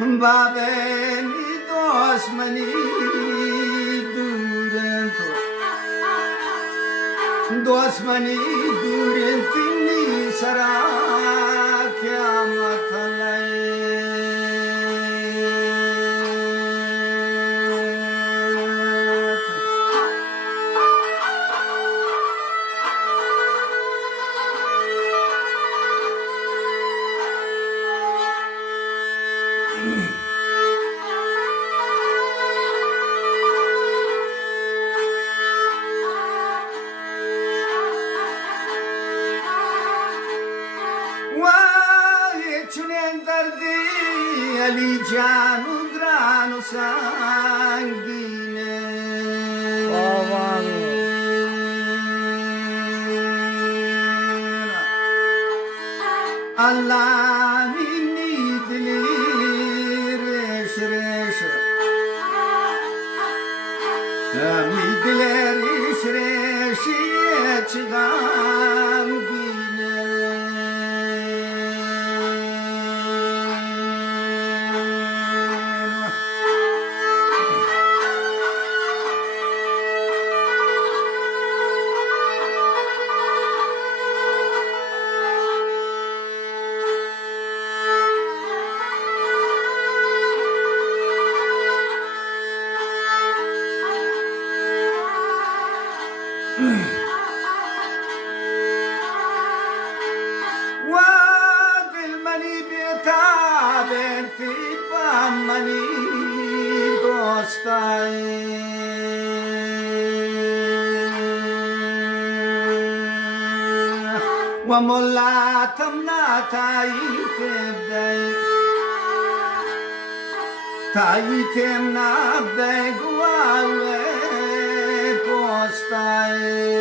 بابنی دشمنی دورن تو دشمنی دورن تینی سرا قیامت وای چنین دردی علی جان و گران و سنگینه الله منی دلی ریش ریش می دل ریش ریشی چگام وادل منی بیتابن فی منی دوستای و ملاتم ناتایی تبدی تایی تم نبدی گواوه پوستای